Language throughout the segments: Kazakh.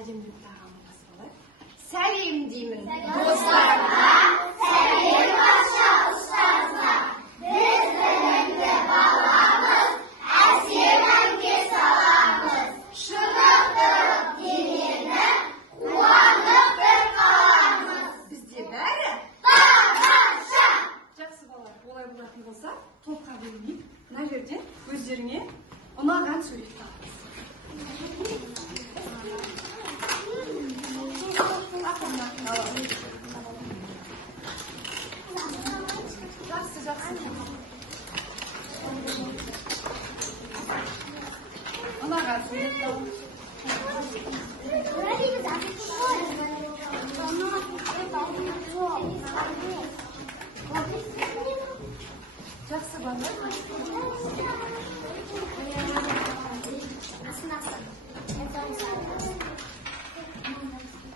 сәлемдік тағамын басқалай. Сәлем деймін. Достарға, сәлем барша ұстазға. Біз білімді баламыз, әсемәнге саламыз. Шынықтырып денені, қуандықтыр қаламыз. Бізде бәрі Тамаша! жақсы балалар. Олай болатын болса, топқа бөлінейік. Мына жерден өздеріңе ұнаған сурет табыңыз. Жақсы. Ұнаған сурет табыңыз. Жақсы балалар.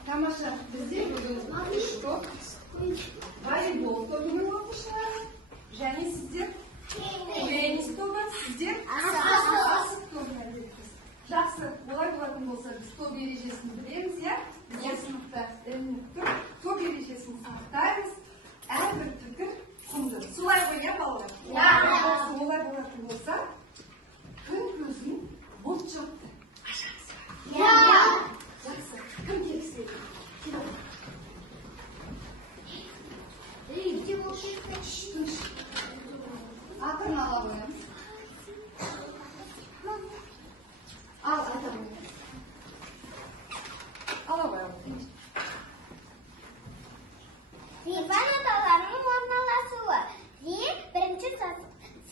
Тамаша, бізде бүгін үш топ волейбол тобының оқушылары және сіздер теннис тобы, сіздер асық тобына бересіз. Жақсы, олай болатын болса, біз топ ережесін білеміз, иә? Бізде сыныпта ілініп тұр. Топ ережесін сақтаймыз. Әрбір пікір құнды. Солай ғой, иә балалар? Олай болатын болса, күн көзін бұлт жапты. Ашаңыз ба? Жақсы. Кім келіседі? Ақырын ала қоямыз. Ал, айта қоямыз. Ала қоямыз. Диван аталарының орналасуы. Див бірінші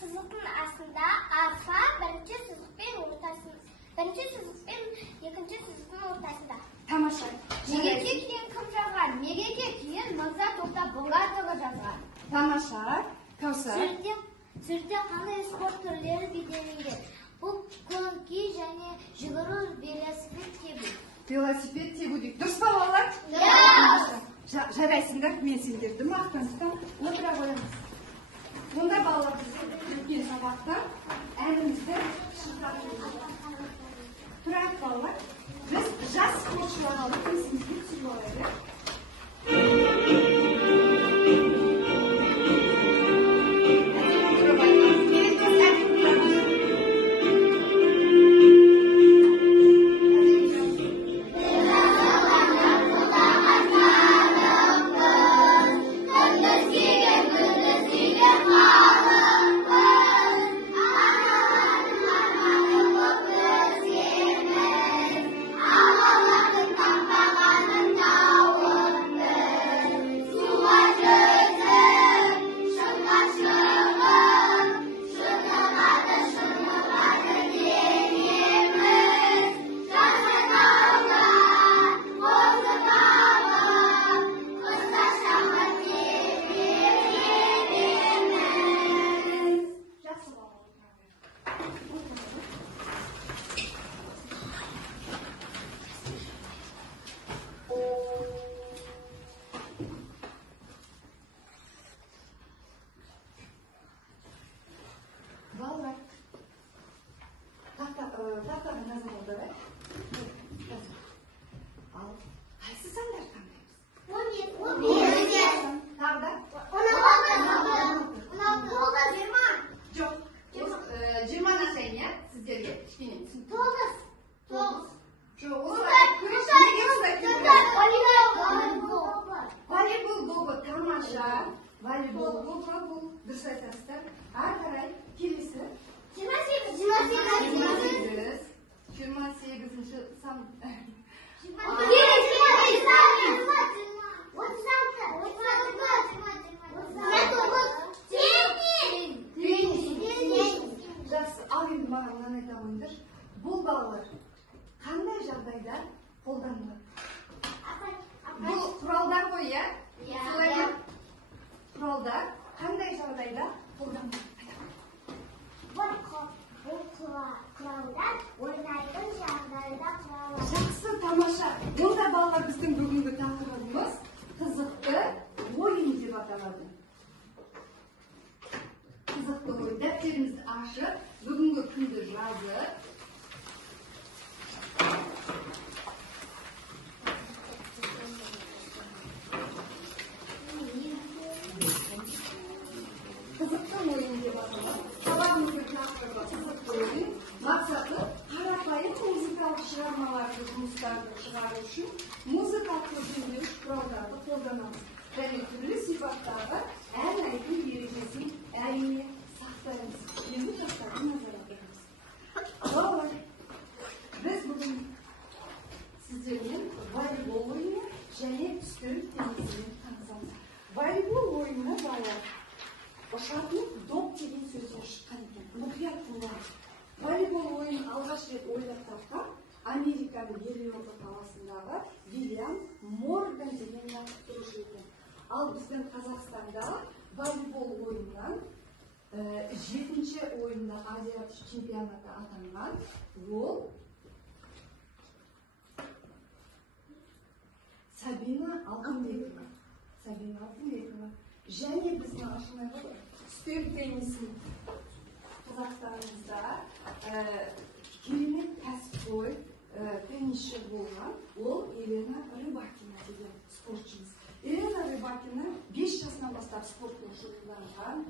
сызықтың астында, арқа бірінші сызықпен екінші сызықтың ортасында. Тамаша. Мереке күйін кім жазған? Мереке күйін Мырза Тоқтар Болатұлы жазған. Тамаша. Кәусар. Сүрде қандай спорт түрлері бейнеленген? Бұл коньки және жүгіру, велосипед тебу. Велосипед тебу дейді. Дұрыс па балалар? Жарайсыңдар, мен сендерді мақтаныстан отыра қоямыз. Онда балалар бізде өткен сабақта әнімізді шыққанымыз. Тұрайық балалар, біз жас спортшыларға есімізге түсіріп алайық. Балалар, тақтаға назар аударайық. Ал, қайсы сандар таңдаймыз? 17. Тағы да? 16. Жоқ. 20-ға сайын, иә? Сіздерге кішкене түсін. 9. Жоқ, волейбол добы тамаша. Волейбол добы бұл дұрыс айтасыздар. Ары қарай келесі. 28-ші сан. 36. Жақсы, ал енді маған мынаны айта қойыңдар. Бұл балалар қандай жағдайда қолданылады? Бұл құралдар ғой, иә? Солай ма? Құралдар қандай жағдайда қолданылады? Бұл құралдар ойнайтын жағдайда құралдар. Жақсы, тамаша. Онда балалар біздің бүгінгі тақырыбымыз қызықты ойын деп аталады. Қызықты ойын. Дәптерімізді ашып, бүгінгі күнді жазып, шығармаларды, жұмыстарды шығару үшін музыкалық көземдеуіш құралдарды қолданамыз. Және түрлі сипаттағы ән айту ережесін әрине сақтаймыз. Енді жастарды назар аударыңыз. Балалар, біз бүгін сіздермен волейбол ойыны және үстел теннисімен танысамыз. Волейбол ойыны балалар ұшатын доп деген сөзден шыққан екен. Мұқият тыңдаңыз. Волейбол ойынын алғаш рет ойлап тапқан Американың Елорда қаласындағы Вильям Морган деген жаттықтырушы екен. Ал біздің Қазақстанда волейбол ойынынан 7-ші ойында Азия чемпионаты атанған ол Сабина Алтынбекова. Және біздің ашылмай үстел теннисін Қазақстанымызда керемет кәсіпқой теннисші болған ол Елена Рыбакина деген спортшымыз. Елена Рыбакина 5 жасынан бастап спортпен шұғылданған,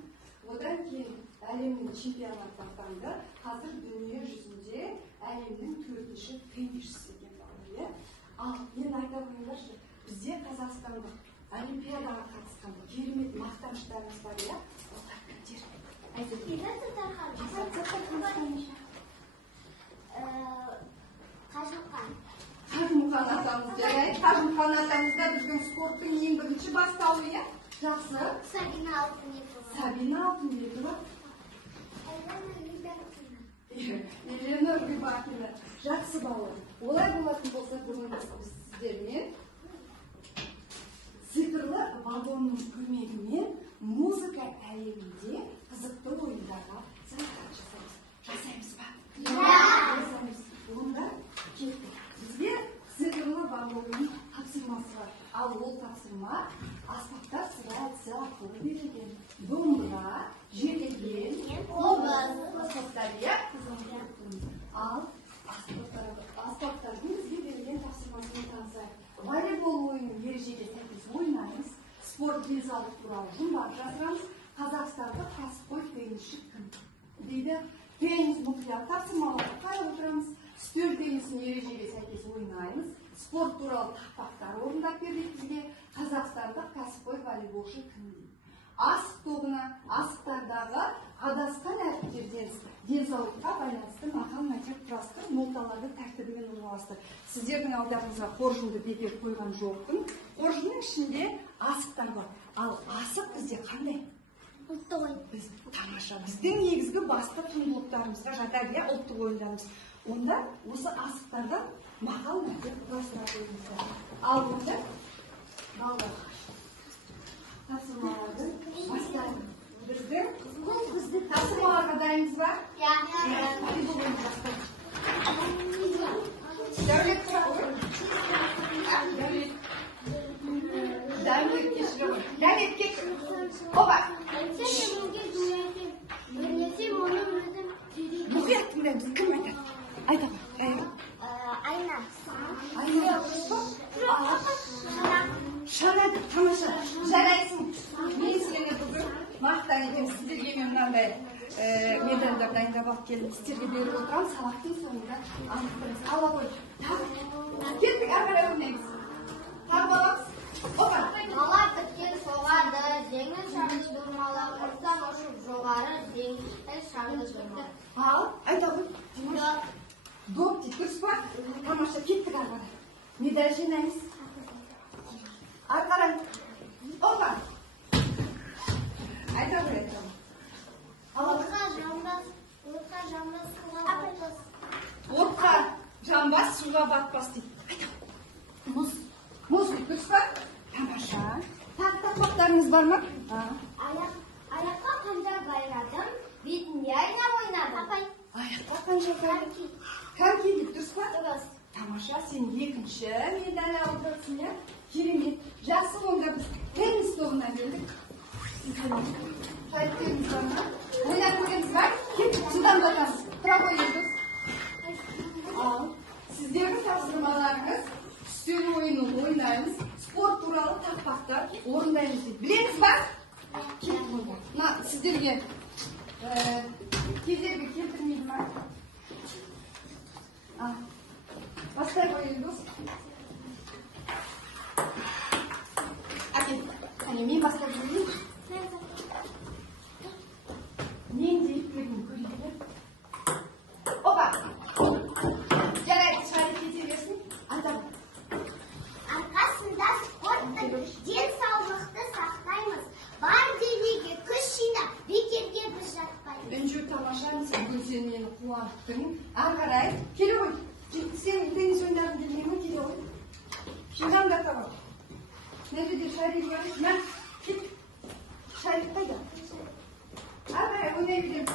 одан кейін әлемнің чемпионаты атанды. Қазір дүние жүзінде әлемнің 4-ші теннисшісі екен балалар. Ал мен айта қойыңдаршы, бізде Қазақстанда Олимпиадаға қатысқан керемет мақтаныштарымыз бар, иә? Олар кімдер? Қажымқан атамыз, жарайды. Қажымқан атамызда біздің спорттың ең бірінші бастауы, иә? Жақсы. Сабина Алтынбекова. Елена Рыбакина. Жақсы балалар. Олай болатын болса, бүгін біз сіздермен цифрлы вагонның көмегімен музыка әлемінде қызықты ойындарға саяхат жасаймыз ба? Жасаймыз. Онда кеттік. Бізге цифрлы вагонның тапсырмасы бар. Ал ол тапсырма аспаптар сырасы арқылы берілген. Домбыра, желеген, аспаптар, иә? Ал аспаптардың бізге берілген тапсырмасымен танысайық. Волейбол ойынын ережеге сәйкес ойнаймыз. Спорт денсаулық туралы жұмбақ жазамыз. Қазақстанда кәсіпқой теннисші кім дейді. Теннис мұқият тапсырмаларды қарап отырамыз. Үстел теннисін ережеге сәйкес ойнаймыз. Спорт туралы тақпақтар орындап бердік бізге. Қазақстанда кәсіпқой волейболшы кім дейді. Асық тобына асықтардағы адасқан әріптерден денсаулыққа байланысты мақам мәтел құрастыр, ноталарды тәртібімен орналастыр. Сіздердің алдарыңызға қоржынды бекер қойған жоқпын. Қоржынның ішінде асықтар бар. Ал асық бізде қандай? Ұлттық ойын. Тамаша. Біздің негізгі басты құндылықтарымызға жатады, иә, ұлттық ойындарымыз. Онда осы асықтардан мақал мәтел құрастыра қойыңыздар. Ал онда балалар тапсырмаларды бастаймыз. Біздің тапсырмаларға дайынбыз ба? Дәулет тұрады. Дәулет кешірі ғой. Дәулет кешірі. Опа! Мұқият тыңдаймыз. Кім айтады? Айта ғой. Айна. Айна. Шанады. Тамаша. Жарайсың. Мен сіздерге бүгін мақтан етем. Сіздерге мен мынандай медальдар дайындап алып келдім. Сіздерге беріп отырам. Сабақтың соңында анықтырыңыз. Ала қой. Кеттік, ары қарай ойнаймыз. Тағы аламыз. Опа. Бала тіптен соғады, жеңіл шаңғы durmalı, ұрттан ұшып жоғары, жеңіл шаңғы durmalı. Ал, айта ғой. Доп дейді, дұрыс па? Тамаша, кеттік ары қарай. Медаль жинаймыз. Ары қарай. Опа. Айта ғой, айта ғой. Отқа жамбас суға батпас. Отқа жамбас суға батпас дейді. Айта ғой. Мұз дейді, дұрыс па? Тамаша. Тақпақтарыңыз бар ма? Аяққа қанжа байрадым, бетінде айна ойнадым. Аяққа қанжа байрадым. Коньки дейді, дұрыс па? Дұрыс. Тамаша, сен екінші медаль алдырсың, иә? Керемет. Жақсы, онда біз теннис тобына келдік. Қайтеміз бар ма? Ойнап көреміз ба? Кеттік, судан батамыз. Тұра қойыңыз. Ал, сіздердің тапсырмаларыңыз үстел ойынын ойнаймыз. Спорт туралы тақпақтар орындаймыз дейді. Білеміз ба? Кеттік онда. Мына сіздерге кедергі келтірмейді ма? Eldoz. Әкел, қане мен бастап жүрейін. Мен де иплігін көрейін. Опа! Жарайды, шайды кете берсін. Адам. Арқасында спорттың денсаулықты сақтаймыз. Бар денеге күш жинап, бекерге біз жатпаймыз. Үнжу тамаша, бүгін сен мені қуанттың. Ары қарай, келе ғой. Сен теннис ойындарын білмей ме? Келе ғой. Жылдам да табар. Ne dedi şerif var? Ben git. Şerif kayda. Ары oynayabilirim.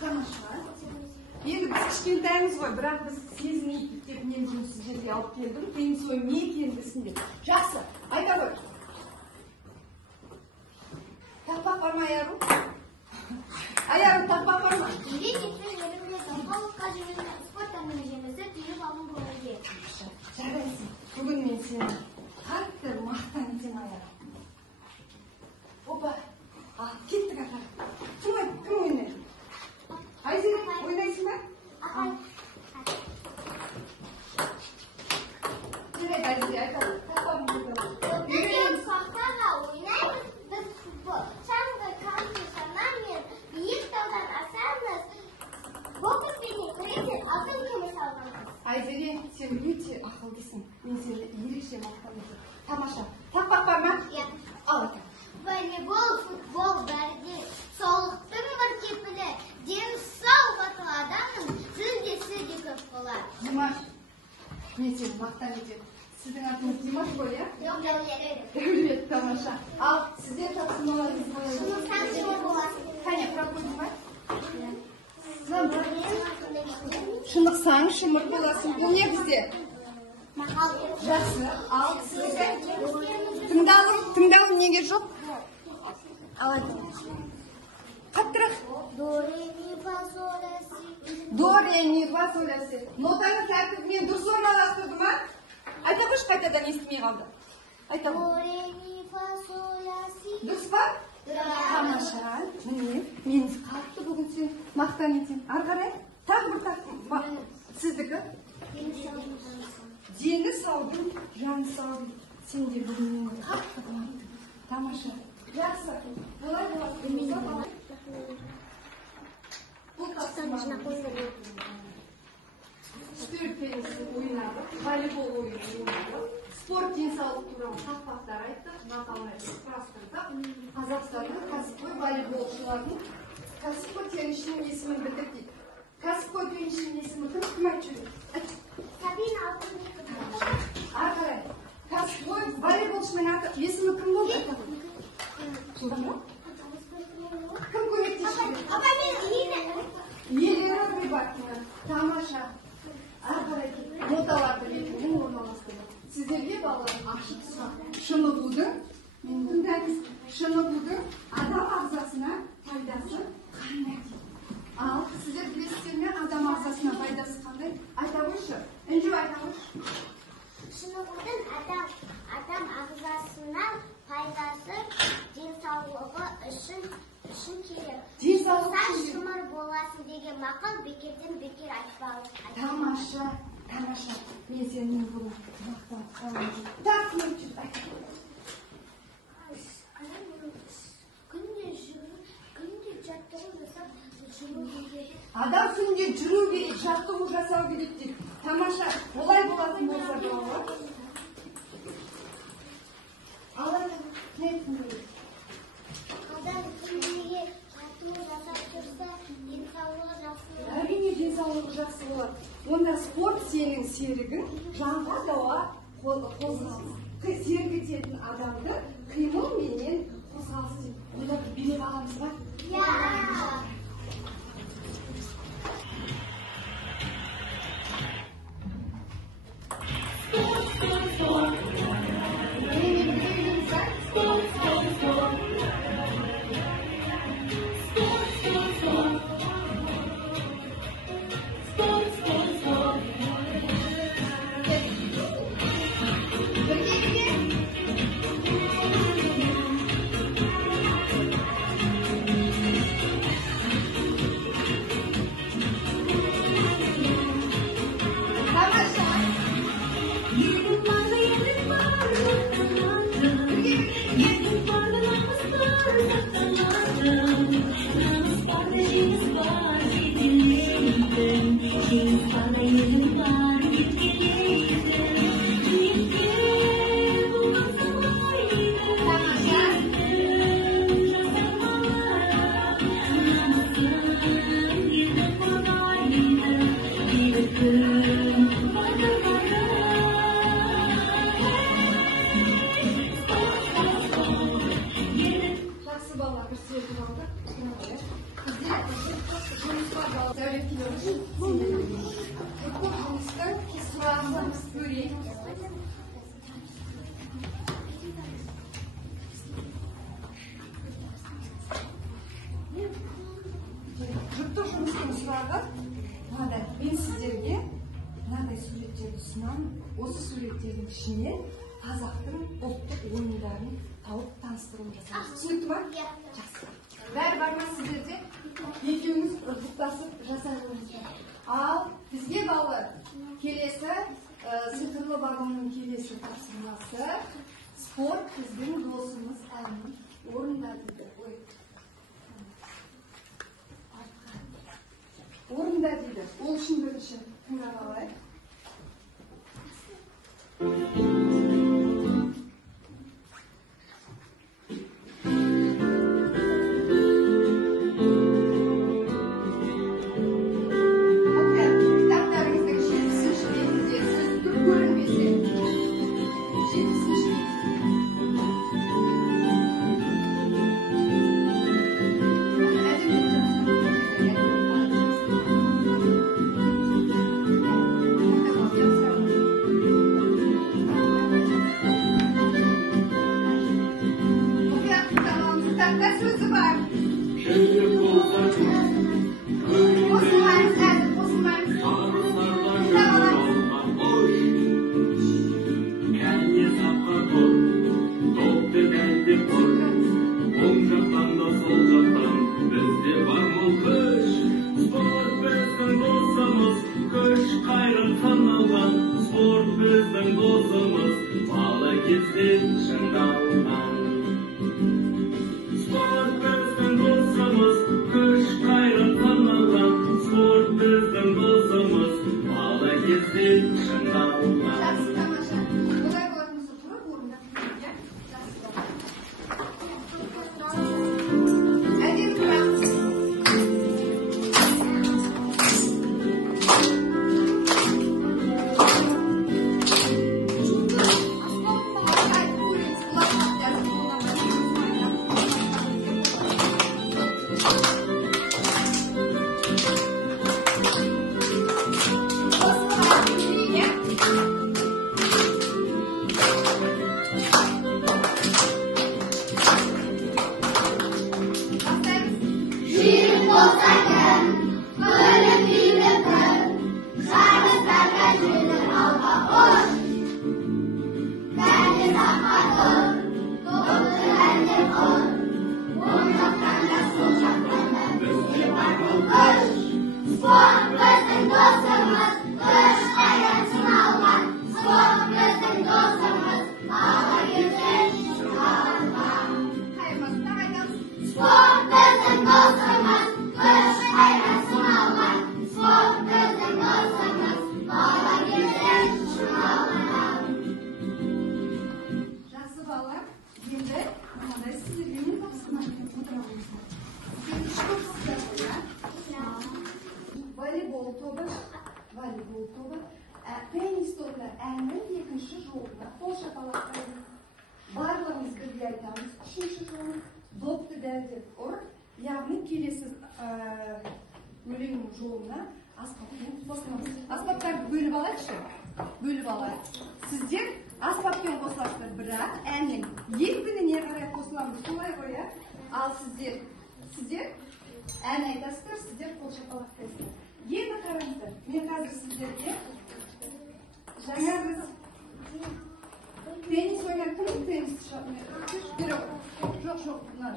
Тамаша. Енді біз кішкентаймыз ғой, бірақ біз сезінейік деп мен сіздерге алып келдім. Теннис ойын не екенін білсін деп. Жақсы, айта ғой. Тақпақ бар ма аяғым? Аяғым тақпақ бар ма? Жарайсың. Бүгін мен сені қатты мақтанып аяғым. Опа. Кеттік аға. Кім ойнайды? Айзере, ойнайсың ба? Жарайды, Айзере, айтады. Тақпағым көрді. Біз сақтаға ойнаймыз, біз футбол. Шаңғы компьютермен биік таудан асамыз. Бокс пенен күресен алтын күміс алғанбыз. Айзере, сен өте ақылдысың. Мен сені ерекше мақтанып. Тамаша. Тақпақ бар ма? Иә. Ал ата. Волейбол, футбол бәрде саулықтың бір кепілі. Дені сау батыл адамның жүлдесі де көп болар. Димаш, мен сені мақтан етемін. Сіздің атыңыз Димаш қой, иә? Жоқ, Дәулет. Дәулет, тамаша. Ал сіздер тапсырмаларыңыз қалай? Шынықсан шымыр боласың. Қане, проходи ма? Шынықсаң шымыр боласың. Бұл не бізде? Жақсы. Ал сізге тыңдауым неге жоқ? Ал айтыңыз. Қаттырақ. До, ре, ми, фа, сол, ля, си. До, ре, ми, фа, сол, ля, си. Нотаны тәртібімен дұрыс орналастырды ма? Айта қойшы, қайтадан естімей қалды. Айта До, қой. ре, ми, фа, сол, ля, си. Дұрыс па? Тамаша. Міне, мен қатты бүгін сен мақтан етемін. Ары қарай, тағы бір тақ. Сіздікі? Дені саудың, жаны саудың. Сен де бүгін мені қатты қуанттың. Тамаша. Жақсы. Олай болады. Бұл тапсырманы үстел теннисі ойнадық, волейбол ойыны ойнадық, спорт денсаулық туралы тақпақтар айттық, мақалалар құрастырдық. Қазақстанның кәсіпқой волейболшылардың кәсіпқой теннисшінің есімін білдік дейді. Кәсіпқой теннисшінің есімі кім айтып жүр? Сабина Алтынбек. Ары қарай. Кәсіпқой волейболшының есімі кім болды? Жылдама? Кім көмектесіп жүр? Елена Рыбакина. Тамаша. Ары қарай ноталарды ретімен орналастырды. Сіздерге балалар ашық сұрақ. Шынығудың, мен тыңдаңыз, шынығудың адам ағзасына пайдасы қандай? Ал сіздер білесіздер ме адам ағзасына пайдасы қандай? Айта қойшы. Үнжу айта қойшы. Шынығудың адам ағзасына пайдасы денсаулығы үшін керек. Денсаулық Сен үшін. шымыр боласың деген мақал бекерден бекер айтпау. Тамаша, тамаша. Мен сенің бұл мақтан қаламын. Так, мен жүр, айта. Күнде жаттығу жасап жүру керек. Адам күнде жүру керек, жаттығу жасау керек дейді. Тамаша, олай болатын болса болады. Алайда, не айтқың келеді? Адам күнде жаттығу жасап жүрсе, денсаулығы жақсы болады. Әрине денсаулығы жақсы болады. Онда спорт сенің серігің, жанға дауа қозғалыс. Сергітетін адамды қимыл менен қозғалыс дейді. Онда билеп аламыз ба? Иә. suretтерді ұсынамын. Осы суреттердің ішінен қазақтың ұлттық ойындарын тауып таныстыру жасаймыз. Түсінікті ма? Жақсы. Бәрі бар ма сіздерде? Екеуіңіз жұптасып жасаймыз. Ал бізге балалар келесі сиқырлы вагонның келесі тапсырмасы спорт біздің досымыз әнін орында дейді. Орында дейді. Ол үшін бірінші тыңдап алайық. Voleybol topu, tenis topu, әннің екінші жолына қол шапалақтаймыз. Барлығымыз бірге айтамыз. Үшінші жолы допты дәлдеп ұр, яғни келесі өлеңнің жолына аспаппен қосыламыз. Аспаптарды бөліп алайықшы. Бөліп алайық. Сіздер аспаппен қосыласыздар, бірақ әннің екпініне қарай қосыламыз. Солай ғой, иә? Ал сіздер ән айтасыздар, сіздер қол шапалақтайсыздар. Енді қараңыздар, мен қазір сіздерге жаңа біз теннис ойнап тұрмыз, теннис жоқ, мына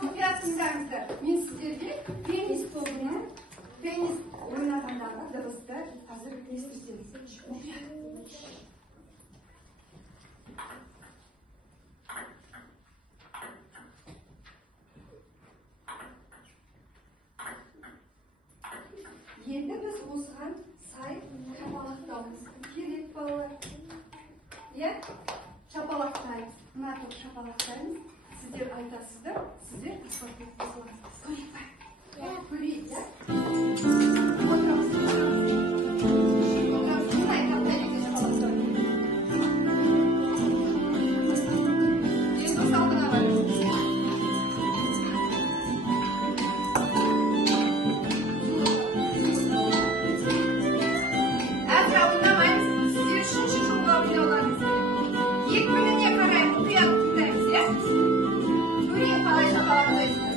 мұқият тыңдаңыздар. Мен сіздерге теннис тобының теннис ойнағандағы дыбысты қазір естірсеміз. Мұқият. Енді біз осыған сай шапалақтауымыз керек балалар. Иә? Шапалақтаймыз. Мына топ шапалақтаймыз. Сіздер айтасыздар, сіздер аспаппен қосыласыз. Көрейік па? Көрейік, иә? Отырамыз. Мен айтам, бәлеге шапалақтаймыз. Енді осы алдына барыңыз. Екпініне қарай мұқият тыңдаймыз, иә? Көрейік қалай шапалақтайсыздар.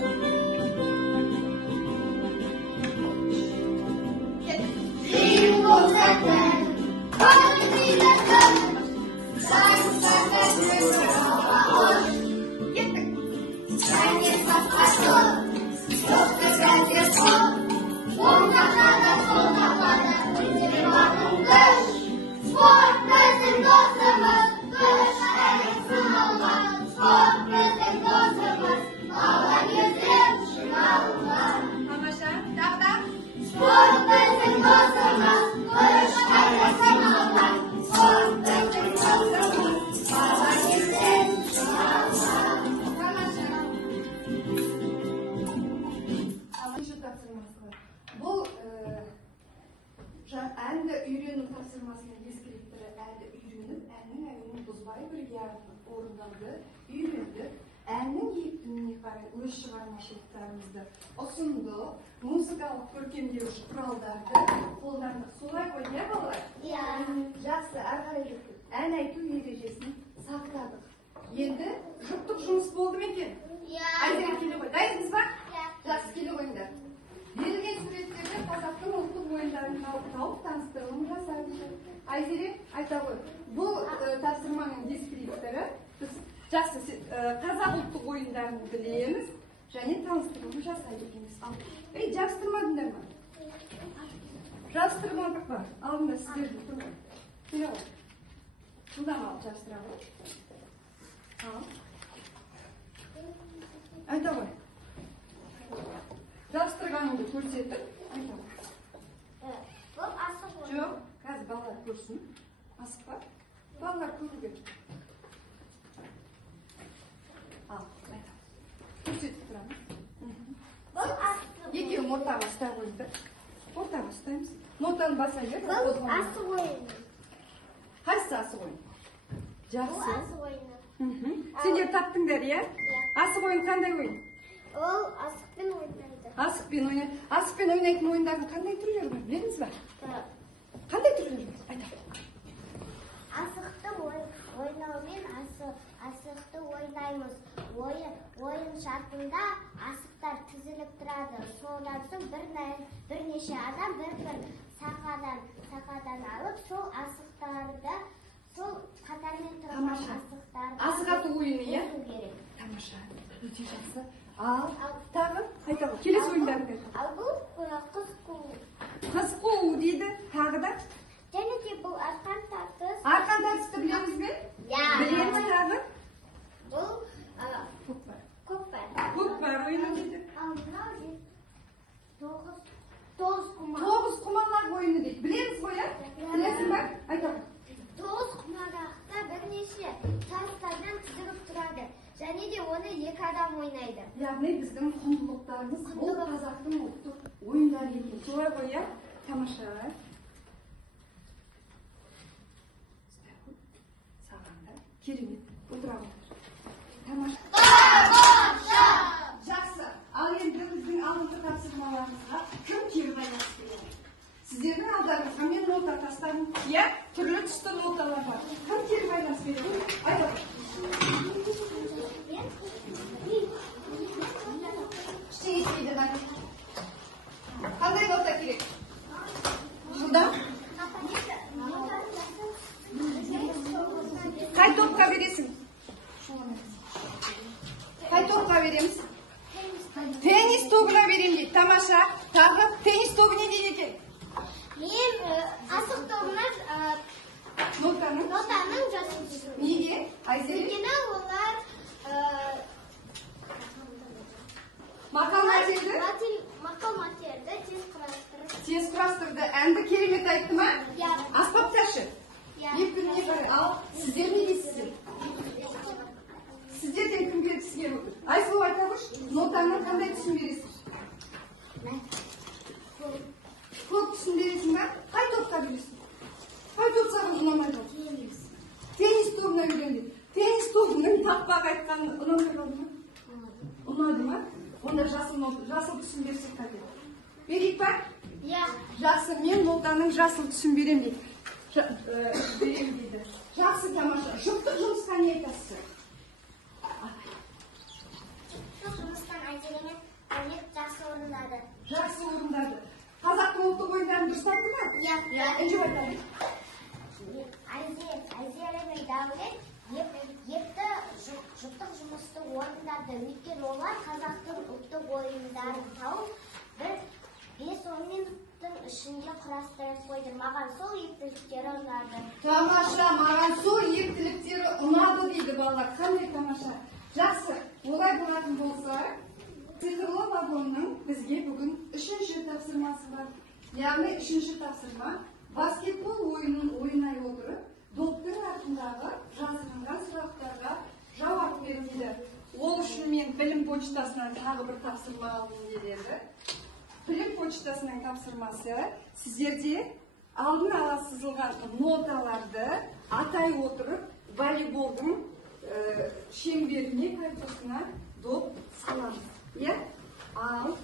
Солай бірге орындауды үйрендік. Әннің екпініне қарай өз шығармашылықтарымызды ұсынды, музыкалық көркемдеуіш құралдарды қолдандық. Солай ғой, не балалар? Иә. Жақсы, ары қарай ән айту ережесін сақтадық. Енді жұптық жұмыс болды ма екен? Иә. Айзере келе ғой. Дайынсыз ба? Иә. Жақсы, келе қойыңдар. Берілген суреттерде қазақтың ұлттық ойындарын тауып таныстырылым жасаймыз. Айзере айта ғой. Бұл тапсырманың дискрипторы. Біз жақсы қазақ ұлттық ойындарын білеміз және таныстырылым жасайды екенбіз. Ей, жабыстырмадыңдар ма? Жабыстырмадық па? Алдында сіздерді тұр ғой. Келе ғой. Бұдан алып жабыстыра ғой. Ал. Айта ғой. Жабыстырғаныңды көрсетіп, айта ғой. Бұл асық ойын. Жоқ, қазір балалар көрсін. Асық па? Балалар көруге. Ал, айта. Көрсетіп тұрамыз. Бұл асық ойын. Екеуін ортаға ұстай қойды. Ортаға ұстаймыз. Нотаны баса бер. Бұл асық ойын. Қайсысы асық ойын? Бұл Жақсы. асық ойыны. Сендер таптыңдар, иә? Асық ойын қандай ойын? Ол асықпен ойнайды. Асықпен ойнайды. Асықпен ойнайтын ойындардың қандай түрлері бар? Білесіз ба? Қандай түрлері бар? Айта. Асықты ойнаумен асықты ойнаймыз. Ойын шартында асықтар тізіліп тұрады. Содан соң бірнеше адам бір-бір сақадан алып, сол асықтарды, сол қатармен тұрған асықтарды Асық ату ойыны, иә? өту керек. Тамаша. Өте жақсы. Ал, тағы айта ғой. Келесі ойындарды айта. Ал бұл қыз қуу. Қыз қуу дейді. Тағы да. Және де бұл арқан тартыс. Арқан тартысты білеміз бе? Иә. Білеміз тағы. Бұл Көкпар. көкпар. Көкпар ойыны дейді. Ал мынау тоғыз құмалақ. Тоғыз құмалақ ойыны дейді. Білеміз ғой, иә? Білесің ба? Айта ғой. Тоғыз құмалақта бірнеше тастардан тізіліп тұрады. Және де оны екі адам ойнайды. Яғни біздің құндылықтарымыз бұл қазақтың ұлттық ойындары екен. Солай ғой, иә? Тамаша. Сағанда керемет. Отыра отыр. Тамаша. Жақсы. Ал енді біздің алдыңғы тапсырмаларымызға кім кері байланысты болады? Сіздердің алдарыңызға мен нота тастадым. Иә? Түрлі түсті ноталар бар. Кім кері байланыс береді? Айта. Ештеңе істейді ма? Қандай нота керек? Жылдам? Қай топқа бересің? Қай топқа береміз? Теннис тобына берем дейді. Тамаша. Тағы теннис тобы не дейді екен? Мен асық тобына Нотаның жасын түсірдім. неге? Айзере? Өйткені олар Мақал матерді тез құрастырып. құрастырды. Әнді керемет айтты ма? Иә. Аспапташы. Иә. Екпініне қарай. Ал сіздер не дейсіздер? Сіздерден кім келді сізге отыр? Айсұлу айта қойшы. Нотаның қандай түсін бересің? Көп түсін бересің ба? Қай топқа бересің? Қай топ саған ұнамайды? Теннис тобына үйренді. Теннис тобының тақпақ айтқанын ұнамай қалды ма? Ұнады ма? Онда жасыл түсін берсек қайтеді. Берейік па? Иә. Жақсы, мен нотаның жасыл түсін берем дейді. Берем дейді. Жақсы, тамаша. Жұптық жұмысқа не айтасыз? Жұмыстан Айзеремен жақсы орындады. Жақсы орындады. Қазақтың ұлттық ойындарын дұрыс айтты ма? Иә. Энджи айтады. Айзере мен Дәулет епті жұптық жұмысты орындады. Өйткені олар қазақтың ұлттық ойындарын тауып, 5-10 минуттың ішінде құрастырып қойды. Маған сол ептіліктері ұнады. Тамаша, маған сол ептіліктері ұнады дейді балалар. Қандай тамаша. Жақсы, олай болатын болса, сиқырлы вагонның бізге бүгін 3-ші тапсырмасы бар. Яғни 3-ші тапсырма баскетбол ойынын ойнай отырып, доптың артындағы жазылған сұрақтарға жауап береді. Ол үшін мен білім почтасынан тағы бір тапсырма алғым келеді. Білім почтасының тапсырмасы сіздерде алдын ала сызылған ноталарды атай отырып, волейболдың шеңберіне картосына доп саламыз. Иә? Ал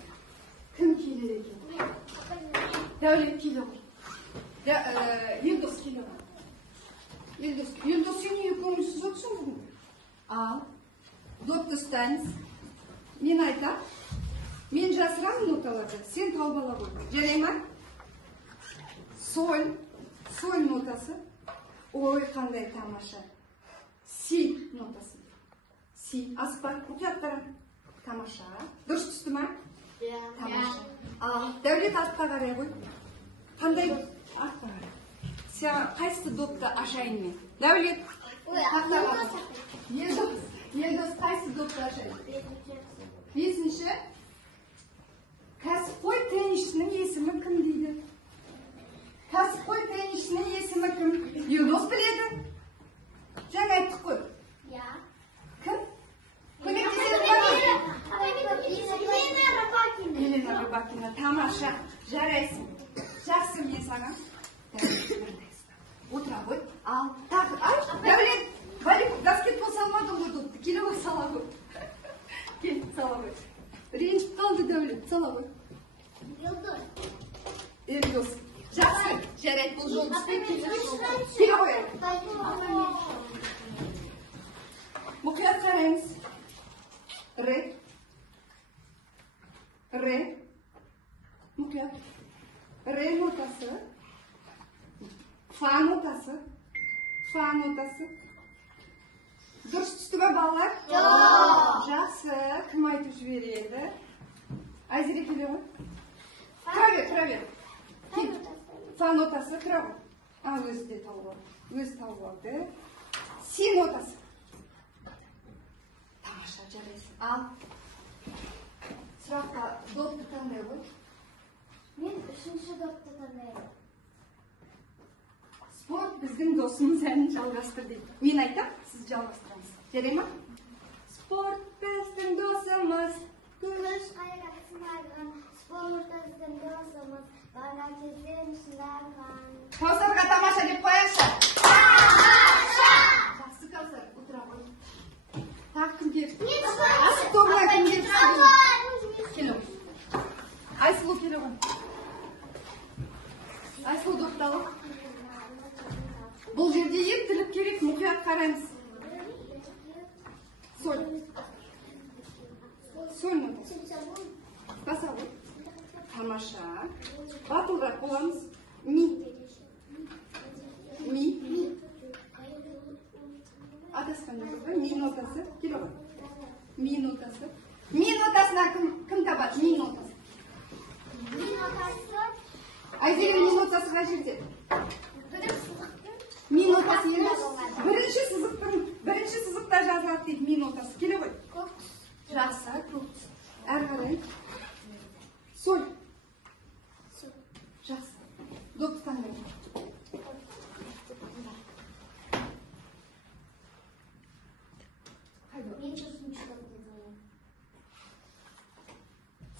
кім келер екен? Дәулет келе ғой. Елдос келе ғой. Елдос сен неге көңілсіз отырсың бүгін? Ал допты ұстаңыз. Мен айтам. Мен жасырамын ноталарды. Сен тауып ала ғой. Жарай ма? Соль нотасы. Ой, қандай тамаша. Си нотасы. Си. Аспа. Мұқияттар. Тамаша. Дұрыс түсті ма? Тамаша. Дәулет артқа қарай ғой. Қандай артқа қарай? Сен қайсы допты ашайын мен? Дәулет. Елдос қайсы допты ашайын? Бесінші. Кәсіпқой теннисшінің есімі кім дейді? Кәсіпқой теннисшінің есімі кім? Елдос біледі. Жаңа айттық қой. Кім? Елена Рыбакина. Тамаша. Жарайсың. Жақсы мен саған. Отыра ғой. Ал, тағы. Дәулет. Баскетбол салмадың ғой допты. Келе ғой сала ғой. Кел, сала ғой. Ренжіп қалды Дәулет. Сала ғой. Елдос. Жақсы. Жарайды, бұл жол түспек келе ғой. Мұқият қараңыз. Ре. Мұқият. Ре нотасы. Фа нотасы. Дұрыс түсті ме балалар? Жақсы. Кім айтып жібереді? Айзере келе ғой. Тұра бер. Фа нотасы. Тұра ғой. Өзі де тауып алды. Си нотасы. Тамаша, жарайсың. Ал. Сұраққа допты таңдай ғой. Мен үшінші допты таңдаймын. Спорт біздің досымыз әнін жалғастыр дейді. Мен айтам, сіз жалғастырамыз. Жарай ма? Спорт біздің досымыз. Күміс қайрат сынаған, спорт біздің досымыз. Бала кезден шынарған. Каусарға тамаша деп қояшы. Жақсы Каусар, отыра ғой. Тағы кім келіп? Асық тобына кім келіп? Келі ғой. Айсұлу келі ғой. Айсұлу допталы. Бұл жерде ептілік керек, мұқият қараңыз. Соль нотасы. Баса ғой. Тамаша. Батылырақ боламыз. Ми. Адасқан нотасы. Ми нотасы. Келе ғой. Ми нотасы. Ми нотасына кім табады? Ми нотасы. Айзере ми нотасы қай жерде? Ми нотасы енді бірінші сызықта жазылады дейді ми нотасы. Келе ғой. Жақсы, көк. Әр қарай. Соль. Жақсы. Допты таңдай.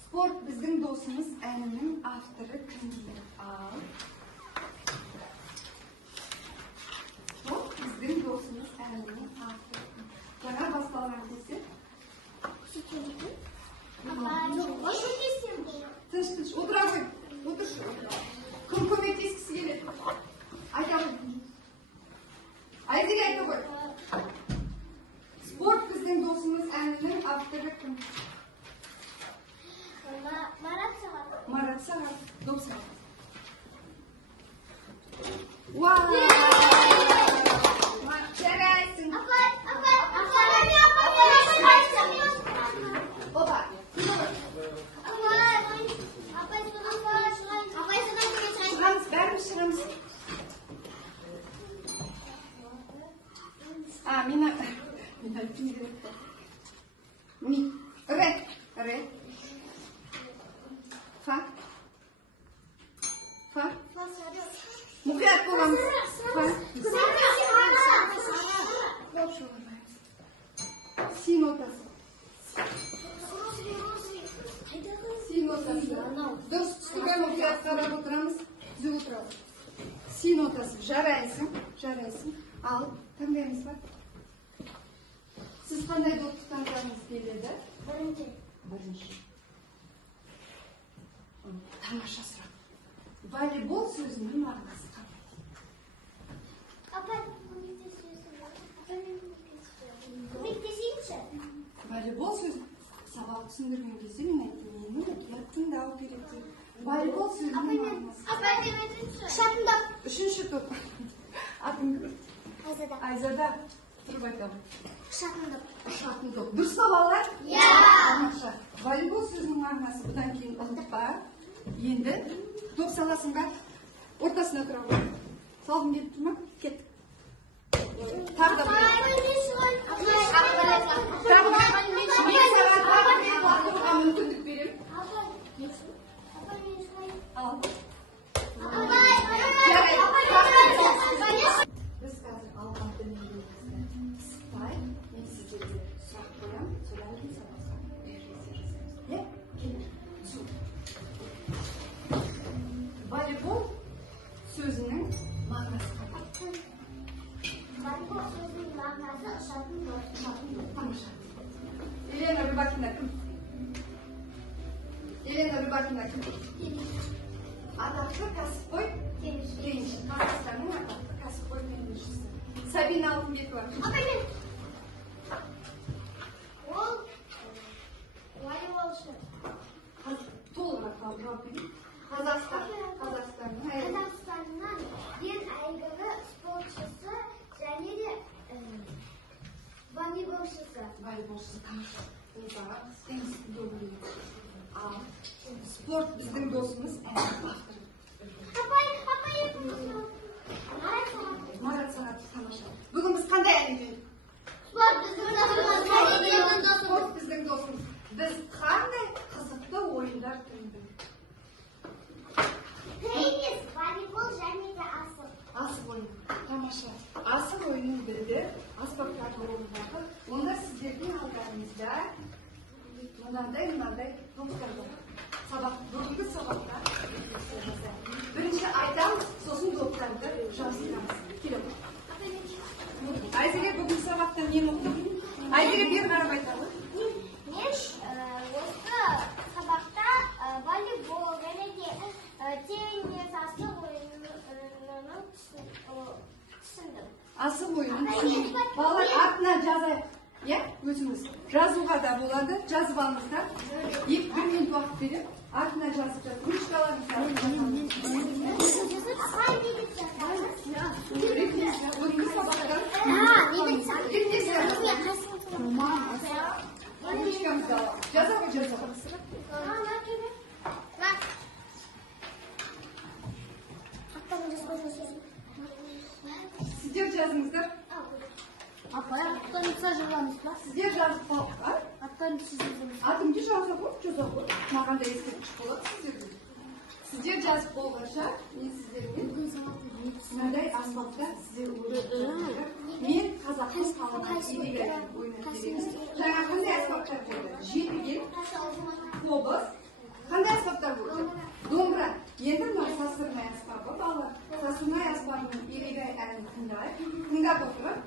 Спорт біздің досымыз әнінің авторы кім дейді? Ал. Спорт біздің досымыз әнінің авторы. Жаңа басталған кезде. Тыныш, отыра ғой. Отыршы. Кім көмектескісі келеді? Айта ғой. Айзере айта ғой. Спорт біздің досымыз әнінің авторы кім? Марат Сағат. Доп Сағат. Жарайсың. Опа. Шығамыз, бәріміз шығамыз. Мен айтқым керек. Ре. Фа. Мұқият боламыз. Си нотасы. Дұрыс түсіге мұқият қарап отырамыз. Түзіп отырамыз. Си нотасы. Жарайсың. Al, tanglayımız var. Siz qanday do'q tutganlarınız keladi? Birinchi. Tamosha so'roq. Voleybol so'zining ma'nosi qanday? Apa, ko'maklashingchi. Voleybol so'zi savol tushuntirgan кезде men aytdim, meni gapni davom ettiring. Voleybol so'zining ma'nosi. Apa, demadimchi. Shatndoq. Uchinchi to'p. Atingiz? Ayzada. Ayzada. Turib aytaman. Shatndoq. Shatni to'p. Durust savollar? Ya. Tamosha. Voleybol so'zining ma'nosi bundan keyin unutma. Endi to'p salasizlar. O'rtasida turaman. Soldim ketdimi? Ketdik. Taqda. Müмкүндүк берем. Al. Biz hozir algan bilimimizda Spay, men sizga suroq qo'yaman, so'dan keyin savol berasiz. Ya, keling. Voleybol so'zining ma'nosi qanday? Voleybol so'zining ma'nosi shatndoq. Tamosha. Elena Rybakina kim? Elena Rybakina kim? Ataqli kasbbo'y tennischi. Qozog'istonning ataqli kasbbo'y tennischisi. Sabina Altunbekova. Ол voleybolchi. To'liq javob bering. Qozog'istonning Qozog'istonning eng ayg'iri sportchisi және де voleybolchisi. Voleybolchisi tamosha. Sport bizning do'stimiz. Marat Sanat tamosha. Bugun biz qanday aytdik? Sport bizning do'stimiz. Sport bizning do'stimiz. Biz qanday qiziqli o'yinlar qildik? Tennis, voleybol және де asıl. Asıl oyun. Tamosha. Asıl oyunun birida asboblar bo'linadi. Unda sizlarning oldingizda bunday to'plar bor. Bugungi saboqda birinchi aytamiz, so'zning to'plarni yozamiz. Keling. Ayzira bugungi saboqda men o'qidim. Ayzira bir qarab aytadi. Men o'sha saboqda voleybol және де tennis asıl o'yinini tushundim. Asıl oyunu balalar артына жазайық. Ya, өзіңіз жазуға да болады, жазып алыңыздар. 1 минут уақыт берем. Артына жазып жатыр. Ручкаларыңызды бүгінгі сабақтан ручкамызды аламыз. Жазаға сіздер жазыңыздар. Аттарыңызға жазамыз ба? Сіздер жазып қалыңыздар. Атымды жаза ғой. Маған да ескерткіш болады сіздерге. Сіздер жазып болғанша, мен сіздермен мынадай аспапта сіздер ойнайсыздар. Мен қазақтың қалған елегін ойнап беремін. Жаңа қандай аспаптар болды? Жетіген, қобыз, қандай аспаптар болды? Домбыра. Енді мына сасырмай аспабы балалар. Сасырмай аспабының елегай әнін тыңдап отырып.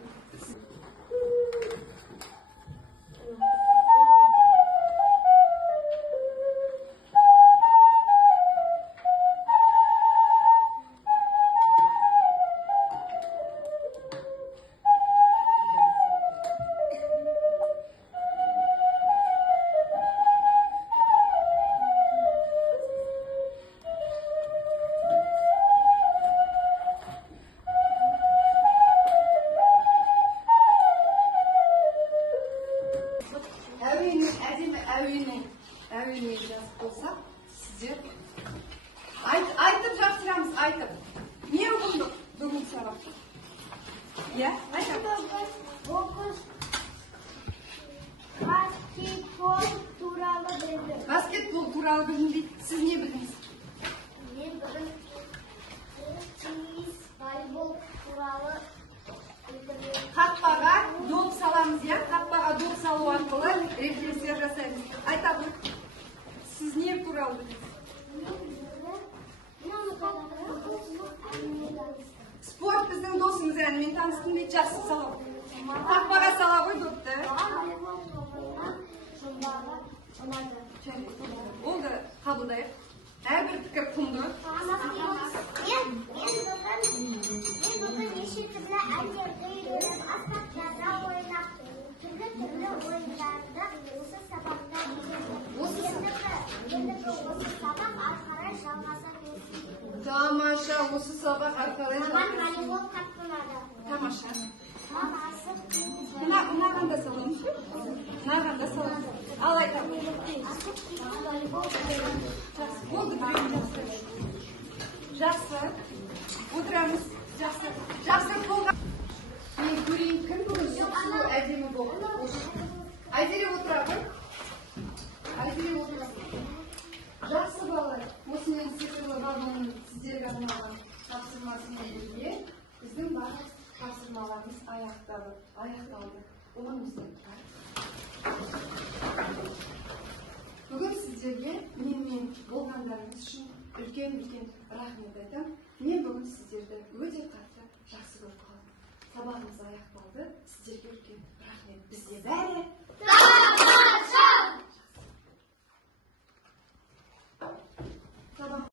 Әуене жазып болсақ, сіздер айтып жақсырамыз, айтып. Не ұғындық бүгін сабақта? Я? Basketbol туралы білдім. Basketbol туралы білдім дейді. Сіз не білдіңіз? Мен бүгін теннис, волейбол туралы білдім. Қақпаға доп саламыз, я? Қақпаға доп салу арқылы рефлексия жасаймыз. Айтады. Сіз не туралы білдіңіз? Sport bizning do'stimiz, сәнімен таныстым дейді, жақсы сала. Тақпаға сала ғой допты. Ол да қабылдайық. Әрбір пікір құнды. Мен бүгін неше түрлі әндерді үйреніп, аспаптарда ойнап, түрлі ойындарды осы сабақта ендігі осы сабақ ары қарай жалғаса берсін. Тамаша, осы сабақ ары қарай Маған волейбол қатты ұнады. Тамаша. Асық Мынаған да саламыз. Мынаған да саламыз. Ал айтамын. волейбол Болды, біреуін жақсы. Жақсы. Отырамыз. Жақсы. Жақсы қолға. Мен көрейін, кім бүгін сұлу әдемі болды. Айзере отырады. Айзере отырады. Жақсы балалар. Осымен сиқырлы бағының сіздерге арналған тапсырмасымен бірге біздің барлық тапсырмаларымыз аяқталды. Оңымыздан тұрайық. Бүгін сіздерге менімен болғандарыңыз үшін үлкен рахмет айтамын. Мен бүгін сіздерді өте қатты жақсы көріп қалдым. Сабағымыз аяқталды. Сіздерге үлкен рахмет. Бізде бәрі